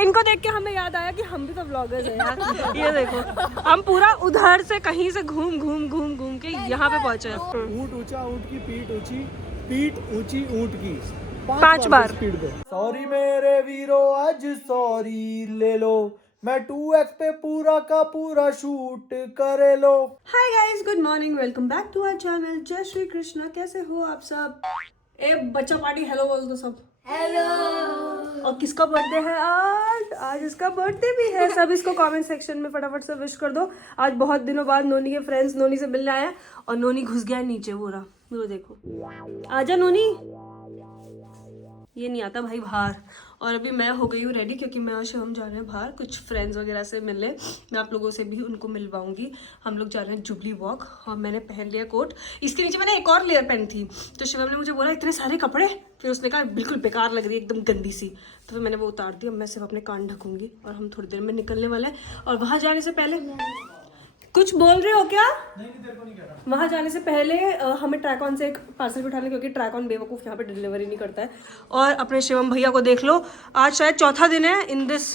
और इनको देख के हमें याद आया कि हम भी तो व्लॉगर्स हैं यार। ये देखो हम पूरा उधर से कहीं से घूम के यहाँ पे पहुंचे। ऊंट ऊंचा, ऊंट की पीठ ऊंची, पीठ ऊंची ऊंट की 5 बार स्पीड पे। सॉरी मेरे वीरो आज सॉरी ले लो, मैं 2x पे पूरा का पूरा शूट करे लो। Hi guys, good morning, welcome back to our channel. जय श्री कृष्णा। कैसे हो आप सब? ए बच्चा पार्टी हेलो बोल दो सब। हेलो। और किसका बर्थडे है आज? आज इसका बर्थडे भी है। सब इसको कमेंट सेक्शन में फटाफट से विश कर दो। आज बहुत दिनों बाद नोनी के फ्रेंड्स नोनी से मिलने आए और नोनी घुस गया नीचे पूरा। वो देखो, आजा नोनी। ये नहीं आता भाई बाहर। और अभी मैं हो गई हूँ रेडी क्योंकि मैं और शिवम जा रहे हैं बाहर कुछ फ्रेंड्स वगैरह से मिलने। मैं आप लोगों से भी उनको मिलवाऊंगी। हम लोग जा रहे हैं जुबली वॉक और मैंने पहन लिया कोट। इसके नीचे मैंने एक और लेयर पहनी थी तो शिवम ने मुझे बोला इतने सारे कपड़े, फिर उसने कहा बिल्कुल बेकार लग रही है, एकदम गंदी सी। तो फिर मैंने वो उतार दी। अब मैं सिर्फ अपने कान ढकूंगी और हम थोड़ी देर में निकलने वाले हैं। और वहाँ जाने से पहले कुछ बोल रहे हो क्या? वहाँ जाने से पहले हमें ट्रैकॉन से एक पार्सल उठाना क्योंकि ट्रैकॉन बेवकूफ़ यहाँ पे डिलीवरी नहीं करता है। और अपने शिवम भैया को देख लो, आज शायद चौथा दिन है in this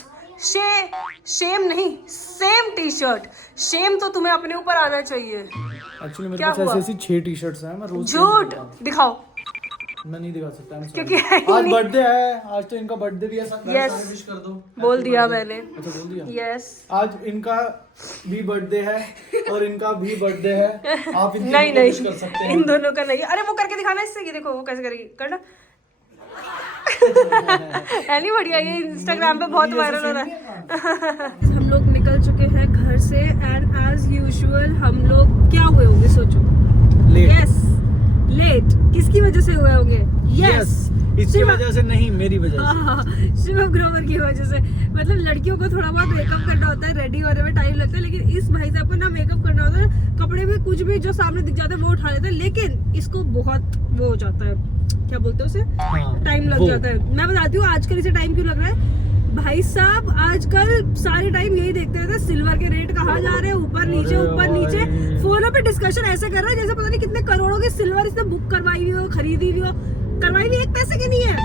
same T shirt. Shame तो तुम्हें अपने ऊपर आना चाहिए। एक्चुअली मेरे पास ऐसी 6 टी शर्ट्स हैं, मैं रोज झूठ दिखाओ। मैं नहीं दिखा सकता क्योंकि आज बर्थडे है, आज तो इनका बर्थडे भी है। यस विश कर दो। बोल दिया मैंने। अच्छा बोल दिया। यस आज इनका भी बर्थडे है और इनका भी बर्थडे है। आप इनकी नहीं विश कर सकते हैं। इन दोनों का नहीं। अरे वो करके दिखाना इससे कि देखो वो कैसे करेगी। करना नहीं बढ़िया, ये इंस्टाग्राम पे बहुत वायरल हो रहा है। हम लोग निकल चुके हैं घर से एंड एज यूजुअल हम लोग क्या हुए होंगे सोचो। Yes let. किसकी वजह से हुए होंगे? यस इसकी वजह से नहीं, मेरी वजह से। शिवम ग्रोवर की वजह से। मतलब लड़कियों को थोड़ा बहुत मेकअप करना होता है, रेडी होने में टाइम लगता है, लेकिन इस भाई साहब को ना मेकअप करना होता है, कपड़े में कुछ भी जो सामने दिख जाता है वो उठा लेता है, लेकिन इसको बहुत वो हो जाता है, क्या बोलते हैं उसे, टाइम लग जाता है। मैं बताती हूँ आजकल इसे टाइम क्यों लग रहा है। भाई साहब आजकल सारे टाइम यही देखते रहते हैं सिल्वर के रेट कहाँ जा रहे हैं, ऊपर नीचे। फोनों पे डिस्कशन ऐसे कर रहा है जैसे पता नहीं कितने करोड़ों की सिल्वर इसने बुक करवाई हुई हो, खरीदी हुई हो। करवाई भी एक पैसे की नहीं है।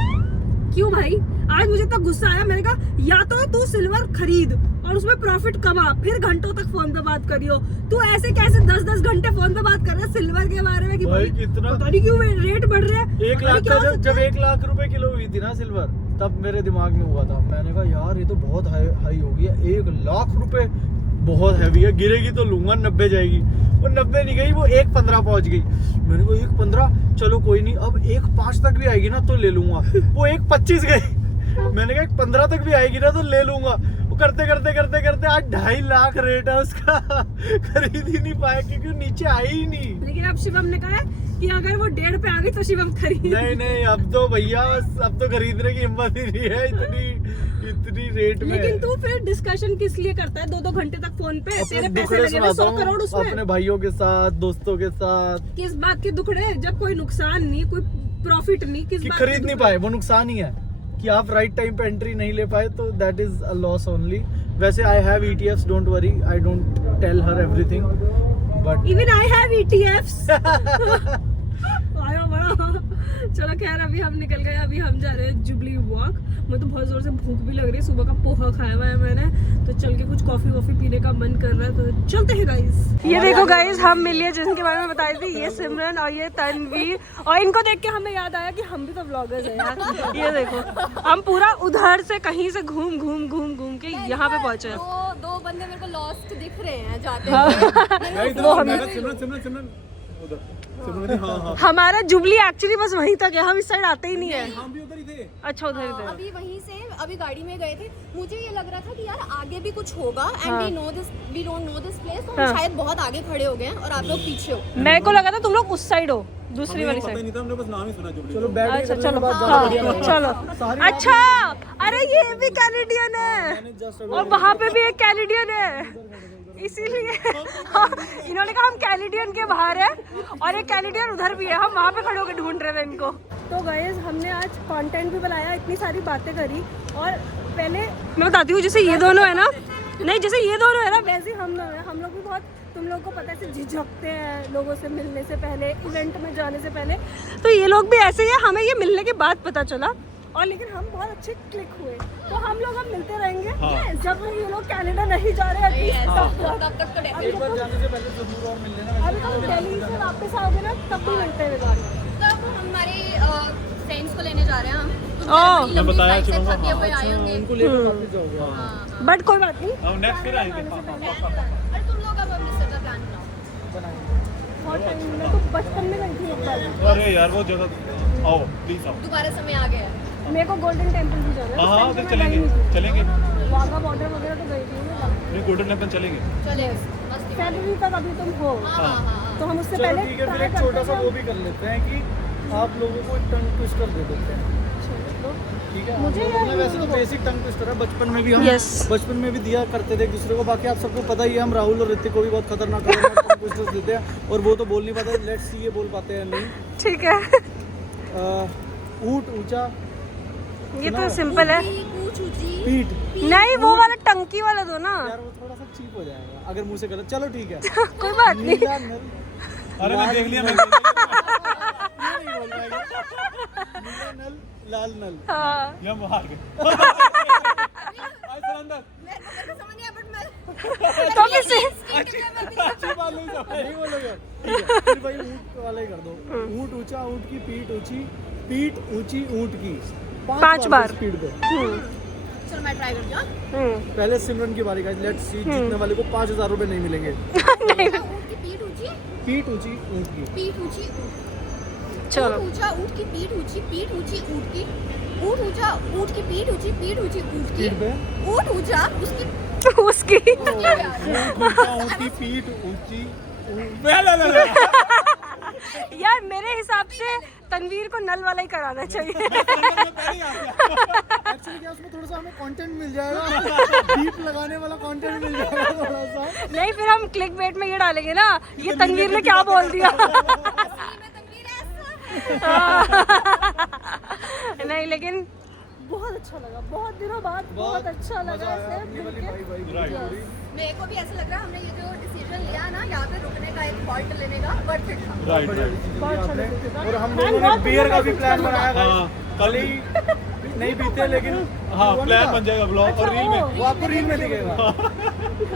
क्यों भाई? आज मुझे इतना गुस्सा आया। मैंने कहा या तो तू सिल्वर खरीद और उसमें प्रॉफिट कमा, फिर घंटों तक फोन पे बात करियो। तू ऐसे कैसे 10-10 घंटे फोन पे बात कर रहा है सिल्वर के बारे में कि भाई कितना पता नहीं क्यों रेट बढ़ रहे हैं। 1 लाख का जब 1 लाख रुपए किलो हुई थी ना सिल्वर, तब मेरे दिमाग में हुआ था। मैंने कहा यार ये तो बहुत हाई हो गई है। 1 लाख रुपए बहुत हैवी है, गिरेगी तो लूंगा, 90 जाएगी। वो 90 नहीं गई, वो 1.15 पहुंच गई। मैंने कहा 1.15 चलो कोई नहीं, अब 1.5 तक भी आएगी ना तो ले लूंगा। वो 1.25 गई। मैंने कहा 1.15 तक भी आएगी ना तो ले लूंगा। वो करते आज 2.5 लाख रेट है उसका। खरीद ही नहीं पाया क्योंकि नीचे आई ही नहीं। लेकिन अब शिवम ने कहा कि अगर वो 1.5 पे आ गई तो शिवम खरीद। नहीं अब तो भैया अब तो खरीदने की हिम्मत ही नहीं है इतनी रेट में। लेकिन तू फिर डिस्कशन किस लिए करता है 2-2 घंटे तक फोन पे? तेरे पैसे लगे 100 करोड़ उसमें। अपने भाइयों के साथ, दोस्तों के साथ। किस बात के दुखड़े? जब कोई नुकसान नहीं, कोई प्रॉफिट नहीं, किस बात खरीद नहीं पाए वो नुकसान ही है कि आप राइट टाइम पे एंट्री नहीं ले पाए, तो that is a loss only. वैसे I have ETFs, don't worry, I don't tell her everything, but even I have ETFs। आया बड़ा। चलो खैर अभी हम निकल गए। अभी हम जा रहे हैं जुबली वॉक। मुझे तो बहुत जोर से भूख भी लग रही है, सुबह का पोहा खाया हुआ है मैंने, तो चल के कुछ कॉफी वॉफी पीने का मन कर रहा है, तो चलते हैं गाइस। ये देखो गाइस, हम मिलिए जिनके बारे में बताई थी, ये सिमरन और ये तनवीर। और इनको देख के हमें याद आया कि हम भी तो व्लॉगर्स हैं यार। ये देखो हम पूरा उधर से कहीं से घूम के यहाँ पे पहुंचे। दो बंदे मेरे को लॉस्ट दिख रहे हैं जाते हुए। हाँ। हमारा जुबली एक्चुअली बस वहीं तक है, हम इस साइड आते ही नहीं है। हम भी उधर ही थे। अच्छा उधर ही थे। अभी वहीं से अभी गाड़ी में गए थे। मुझे ये लग रहा था कि यार आगे भी कुछ होगा and we don't know this place, तो हम शायद बहुत आगे खड़े हो गए हैं और आप लोग पीछे हो। मेरे को लगा था तुम लोग उस साइड हो, दूसरी वाली साइड। नहीं था, हमने बस नाम ही सुना जुबली। चलो अच्छा चलो चलो। अच्छा अरे ये भी कैनेडियन है और वहाँ पे भी एक कैनेडियन है, इसीलिए इन्होंने कहा हम कैनेडियन के बाहर है और एक कैनेडियन उधर भी है। हम वहाँ पे खड़े होकर ढूंढ रहे थे इनको। तो गाइस हमने आज कंटेंट भी बनाया, इतनी सारी बातें करी। और पहले मैं बताती हूँ, जैसे ये दोनों है ना, नहीं जैसे ये दोनों है ना, वैसे हम लोग हैं। हम लोग भी बहुत, तुम लोग को पता है, झिझकते हैं लोगों से मिलने से पहले, इवेंट में जाने से पहले। तो ये लोग भी ऐसे ही है। हमें ये मिलने के बाद पता चला और लेकिन हम बहुत अच्छे क्लिक हुए, तो हम लोग अब मिलते रहेंगे। जब ये लोग कनाडा नहीं जा रहे हैं तब तक तो एक बार जाने से पहले जरूर और मिल लेना। अभी तो दिल्ली से वापस आओगे ना तब भी मिलते हैं बार। तब हमारे फ्रेंड्स को लेने जा रहे हैं हम। मैं बताया से चलूंगा। थके हुए आए होंगे। उनको लेकर वापस जाओगे। हाँ। बट कोई बात नहीं, हम नेक्स्ट फिर आएंगे। अरे तुम लोग अब अमृतसर का प्लान बनाओ। बहुत टाइम मैं तो बचपन में गई थी एक बार। अरे यार वो जगह आओ प्लीज आओ। दोबारा समय आ गया है। मेरे को गोल्डन टेम्पल भी जाना है। हाँ उस तो time पे मैं गई नहीं थी। चलेंगे। वाघा बॉर्डर वगैरह तो गई थी मैं। नहीं गोल्डन टेम्पल चलेंगे। चले मस्ती। फरवरी तक अभी तुम हो, हाँ। तो हम उससे चलो पहले ठीक है, फिर try एक करते छोटा सा हैं। वो भी कर लेते हैं कि आप लोगों को एक टंग ट्विस्टर दे देते हैं। ठीक है, मुझे हम लोगों ने वैसे तो बेसिक टंग ट्विस्टर है, बचपन में भी हम Yes. बचपन में भी दिया करते थे एक दूसरे को। बाकी आप सबको पता ही है, हम राहुल और ऋतिक को भी बहुत खतरनाक टंग ट्विस्टर्स देते हैं और वो तो बोल नहीं पाते। लेट्स सी ये बोल पाते हैं नहीं। ठीक है, ऊंट ऊंचा, ये तो सिंपल है। पूछ ऊंची। पीठ। नहीं वो वाला टंकी वाला दो ना। यार वो थोड़ा सा चीप हो जाएगा अगर मुंह से गलत। चलो ठीक है। कोई बात नहीं। नीला नल। अरे मैं देख लिया, मैं नहीं बोल पाएगा। नीला नल, लाल नल। हाँ ये हम हार गए। I surrender. मेरे को समझ नहीं आया बट मैं तो फिर से अच्छी बात नहीं बोलोगे। ठीक है, फिर भाई ऊंट वाला ही कर दो। ऊंट ऊंचा, ऊंट की पीठ ऊंची, पीठ ऊंची ऊंट की। 5 बार। स्पीड पे। चलो मैं ट्राई करती हूँ। पहले सिमरन की बारी, गाइस लेट्स सी। जीतने वाले को 5000 रुपए नहीं मिलेंगे। ऊँट की पीठ ऊंची। पीठ ऊंची ऊंट की। पीठ ऊंची चलो ऊँट ऊंचा ऊँट की पीठ ऊंची ऊँट की। ऊँट ऊंचा ऊँट की पीठ ऊंची ऊँट की। स्पीड पे। ऊँट ऊंचा उसकी उसकी ऊंट ऊंचा, ऊंट की पीठ ऊंची। यार मेरे हिसाब से तनवीर को नल वाला ही कराना चाहिए। एक्चुअली क्या उसमें थोड़ा सा हमें कंटेंट मिल जाएगा, डीप लगाने वाला कंटेंट मिल जाएगा थोड़ा सा। नहीं फिर हम क्लिक बेट में ये डालेंगे ना, ये तनवीर ने क्या बोल दिया। नहीं लेकिन बहुत अच्छा लगा, बहुत दिनों बाद बहुत अच्छा लगा ऐसे मिलके। मेरे को भी ऐसा लग रहा है हमने ये जो डिसीजन लिया ना यहाँ पे रुकने का, एक हॉल्ट लेने का, परफेक्ट था। राइट बहुत अच्छा लगा। और हम लोगों ने बियर का भी प्लान बनाया था। हाँ। कल ही नहीं पीते लेकिन हाँ वो प्लान नहीं बन जाएगा ब्लॉग और रील में। वो आपको रील में दिखेगा।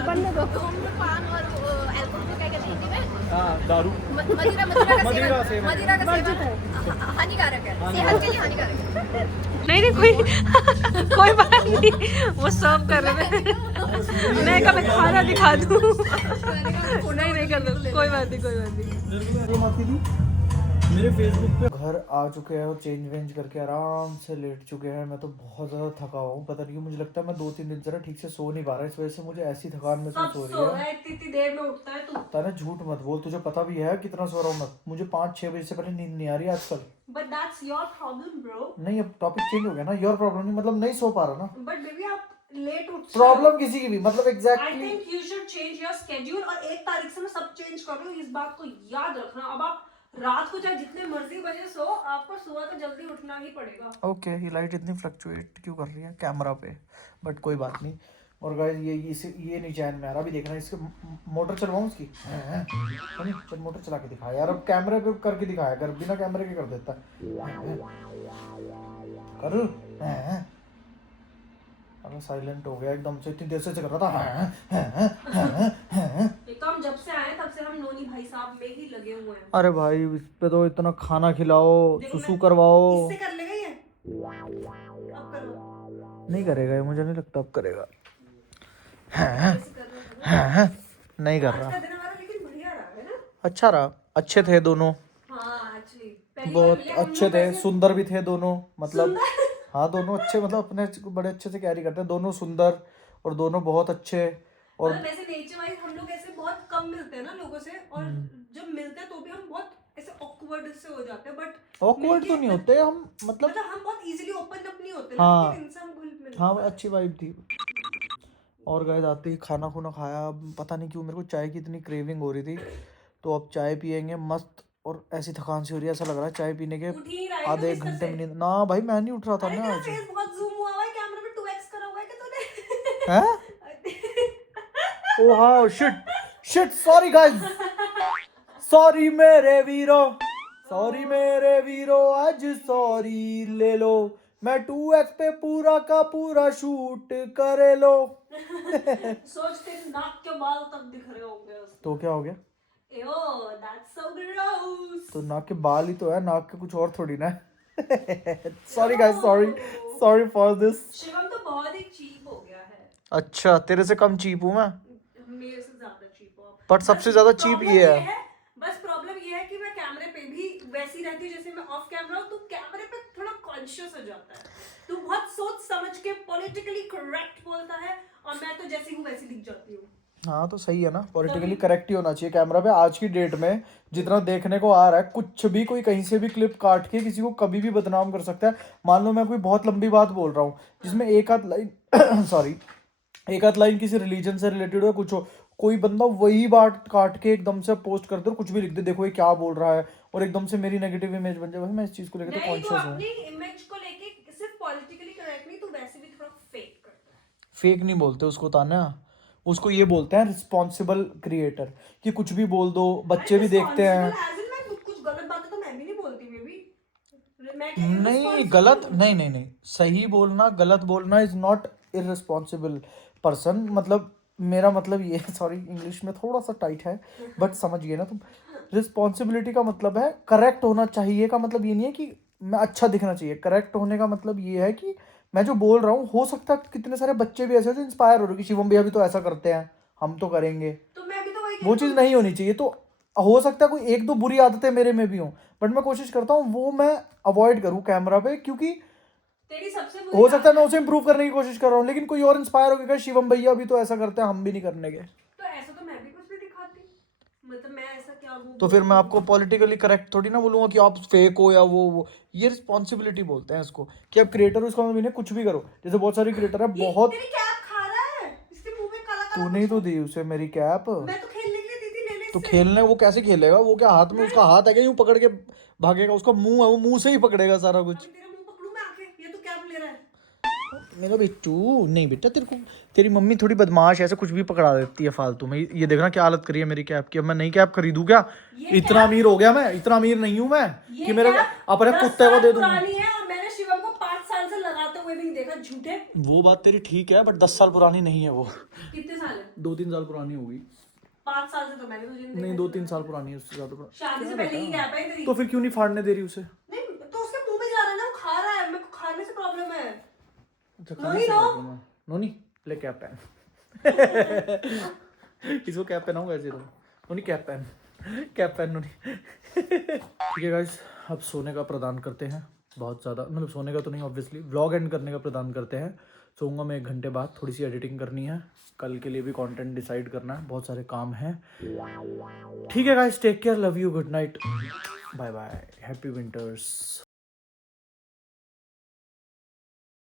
बनने दो। पान और अल्कोहल को क्या कहते हैं हिंदी में? हाँ दारू। मदिरा मदिरा का सेवन। मदिरा का वर्जित सेवन है। हानिकारक है, सेहत के लिए हानिकारक है। नहीं कोई बात नहीं, वो सर्व कर रहे थे। मैं कभी खाना दिखा दूँ। नहीं कर दो, कोई बात नहीं। मेरे फेसबुक पे घर आ चुके हैं और चेंज वेंज करके आराम से लेट चुके हैं। मैं तो बहुत ज़्यादा थका हुआ हूँ, पता नहीं क्यों मुझे लगता है मैं 2-3 दिन से ठीक से सो नहीं पा रहा। इस वजह से मुझे ऐसी थकान महसूस हो रही है। इतनी देर में उठता है तू। ताने झूठ मत बोल, तुझे पता भी है कितना सो रहा हूँ मैं। मुझे 5-6 बजे से पहले नींद नहीं आ रही आजकल। But that's your problem, bro. नहीं अब टॉपिक चेंज हो गया ना। योर प्रॉब्लम नहीं, मतलब नहीं सो पा रहा ना। But baby आप लेट उठते हो। प्रॉब्लम किसी की भी, मतलब I exactly. think you should change your schedule और 1 तारीख से मैं सब चेंज कर रही हूँ, इस बात को याद रखना। अब आप रात को चाहे जितने मर्जी बजे सो, आपको सुबह तो जल्दी उठना ही पड़ेगा। ओके, ये लाइट इतनी फ्लक्चुएट क्यों कर रही है कैमरा पे, बट कोई बात नहीं। और गाइस ये नहीं चैन में आ रहा। अभी देखना इसके मोटर चलवाऊँ उसकी। चल मोटर चला के दिखा यार। अब कैमरे पे करके दिखाया कर, बिना कैमरे के कर देता कर। अरे साइलेंट हो गया एकदम से, इतनी देर से कर रहा था। ये तो हम जब से आए तब से हम नोनी भाई साहब में ही लगे हुए हैं। अरे भाई इस पे तो इतना खाना खिलाओ, देखो सुसु मैं- करवाओ। इससे कर लेगा ये? अब करो। नहीं करेगा ये, मुझे नहीं लगता अब करेगा। ऐसे कर रहा है। नहीं कर आज रहा। का दिन हमारा लेकिन बढ़िया रहा है ना? अच्छा रहा, अच्छे थे दोनों, हाँ एक्चुअली पहली बार बहुत मिले हम अच्छे लोग थे, ऐसे- सुंदर भी थे दोनों। मतलब हाँ दोनों अच्छे, मतलब अपने बड़े अच्छे से कैरी करते हैं। दोनों सुंदर और दोनों बहुत अच्छे। और मतलब ऐसे नेचर वाइज हम लोग ऐसे बहुत कम मिलते हैं ना लोगों से, और जब मिलते हैं तो भी हम बहुत ऐसे ऑकवर्ड से हो जाते हैं। बट ऑकवर्ड तो नहीं होते हम, मतलब मतलब हम बहुत इजीली ओपन अप नहीं होते हाँ। ना, लेकिन इनसे हम घुल मिल। हाँ अच्छी वाइब थी। और गाइस आते ही खाना खुना खाया। अब पता नहीं क्यों मेरे को चाय की इतनी क्रेविंग हो रही थी, तो अब चाय पियेंगे मस्त। और ऐसी थकान सी हो रही है, ऐसा लग रहा है चाय पीने के उठ ही रहा है आधे ना एक बिस्तर घंटे से। में नींद। ना भाई मैं नहीं उठ रहा था अरे ना तेरा आज। फेस बहुत जूम हुआ हुआ है, कैमरा में 2x करा हुआ है कि तूने? हैं? ओह हाँ, शिट सॉरी गाइस, सॉरी मेरे वीरो, सॉरी मेरे वीरो, आज सॉरी ले लो। मैं 2x पे पूरा का पूरा शूट करे लो। सोचते नाक के बाल तक दिख रहे होंगे उसको। तो क्या हो गया? Ew, that's so gross. तो नाक के बाल ही तो है, नाक के कुछ और थोड़ी ना sorry guys, sorry for this. Shivam तो बहुत ही चीप हो गया है। अच्छा, तेरे से कम चीप हूँ मैं, मेरे से ज्यादा चीप हो। पर सबसे ज्यादा चीप ये है। बस प्रॉब्लम ये है कि मैं कैमरे पे भी वैसी रहती हूँ जैसे मैं ऑफ कैमरा हूँ, तो कैमरे पे थोड़ा कॉन्शियस हो जाता है। तू बहुत सोच समझ के पॉलिटिकली करेक्ट बोलता है और मैं तो जैसी हूँ वैसी दिख जाती हूँ। हाँ तो सही है ना, पॉलिटिकली करेक्ट ही होना चाहिए कैमरा पे। आज की डेट में जितना देखने को आ रहा है, कुछ भी कोई कहीं से भी क्लिप काट के किसी को कभी भी बदनाम कर सकता है। मान लो मैं कोई बहुत लंबी बात बोल रहा हूँ जिसमें एक आध लाइन सॉरी, एक आध लाइन किसी रिलीजन से रिलेटेड हो, कुछ हो, कोई बंदा वही बात काट के एकदम से पोस्ट कर दे और कुछ भी लिख दे, देखो ये क्या बोल रहा है, और एकदम से मेरी नेगेटिव इमेज बन जाए। भाई मैं इस चीज को लेकर तो कॉन्शियस हूँ। अपनी इमेज को लेके सिर्फ पॉलिटिकली करेक्ट नहीं, तू वैसे भी थोड़ा फेक करता है। फेक नहीं बोलते उसको तान्या, उसको ये बोलते हैं रिस्पॉन्सिबल क्रिएटर, कि कुछ भी बोल दो, बच्चे भी देखते हैं। कुछ गलत बातें तो मैं भी नहीं बोलती बेबी। नहीं गलत, नहीं, सही बोलना, गलत बोलना इज नॉट इररिस्पॉन्सिबल पर्सन। मतलब मेरा मतलब ये, सॉरी इंग्लिश में थोड़ा सा टाइट है बट समझ गए ना तुम। रिस्पॉन्सिबिलिटी का मतलब है करेक्ट होना चाहिए, का मतलब ये नहीं है कि मैं अच्छा दिखना चाहिए। करेक्ट होने का मतलब ये है कि मैं जो बोल रहा हूँ, हो सकता है कितने सारे बच्चे भी ऐसे होते हैं इंस्पायर हो रहे कि शिवम भैया भी तो ऐसा करते हैं, हम तो करेंगे। तो मैं भी तो वही वो चीज़ नहीं होनी चाहिए। तो हो सकता है कोई एक दो बुरी आदतें मेरे में भी हों, बट मैं कोशिश करता हूँ वो मैं अवॉइड करूँ कैमरा पे, क्योंकि तेरी सबसे हो सकता है मैं उसे इंप्रूव करने की कोशिश कर रहा हूँ, लेकिन कोई और इंस्पायर हो गया, शिवम भैया भी तो ऐसा करते हैं, हम भी नहीं करने के। तो ऐसा तो मैं भी कुछ नहीं दिखाती, मतलब मैं ऐसा क्या वो तो फिर मैं आपको पॉलिटिकली करेक्ट थोड़ी ना बोलूंगा कि आप फेक हो या वो ये रिस्पॉन्सिबिलिटी बोलते हैं इसको, कि आप क्रिएटर हो, इसका मतलब नहीं कुछ भी करो। जैसे बहुत सारे क्रिएटर है, बहुत। तेरी कैप खा रहा है, इसके मुंह में काला काला तूने ही तो दी उसे मेरी कैप। मैं तो खेलने के लिए दी थी, ले ले तो इससे। खेलने वो कैसे खेलेगा? वो क्या हाथ में उसका हाथ है क्या यूं पकड़ के भागेगा? उसका मुंह है, वो मुंह से ही पकड़ेगा सारा कुछ। अभी तेरा मुंह पकड़ूं मैं आके, ये तो कैप ले रहा है। मेरा बिट्टू नहीं बेटा, तेरे को तेरी मम्मी थोड़ी बदमाश है, ऐसे कुछ भी पकड़ा देती है फालतू में। ये देखना क्या हालत करी है मेरी कैप की। अब मैं नई कैप खरीदूं क्या? इतना अमीर हो गया मैं, इतना अमीर नहीं हूं मैं कि मेरे अपने कुत्ते को दे दूं। पुरानी है और मैंने शिवम को 5 साल से लगाते हुए भी नहीं देखा, झूठे। वो बात तेरी ठीक है, बट 10 साल पुरानी नहीं है वो। कितने साल है? 2-3 साल पुरानी होगी। 5 साल से तो मैंने तुझे नहीं नहीं, देखा। 2-3 साल पुरानी है, उससे ज्यादा पुरानी। शादी से पहले की कैप है तेरी। तो फिर क्यों नहीं फाड़ने दे रही उसे? नहीं तो उसके मुंह में जा रहा है ना, वो खा रहा है, मेरे को खाने से प्रॉब्लम है। अच्छा, नोनी नो। नोनी ले कैप पहन इसको कैप पहनाऊंगा ऐसे तो। नोनी कैप पहन नोनी ठीक है गाइस, अब सोने का प्रदान करते हैं। बहुत ज़्यादा, मतलब सोने का तो नहीं, ऑब्वियसली व्लॉग एंड करने का प्रदान करते हैं। सोऊंगा मैं 1 घंटे बाद, थोड़ी सी एडिटिंग करनी है, कल के लिए भी कंटेंट डिसाइड करना है, बहुत सारे काम हैं। ठीक है guys, take care, love you, good night, bye bye, happy winters.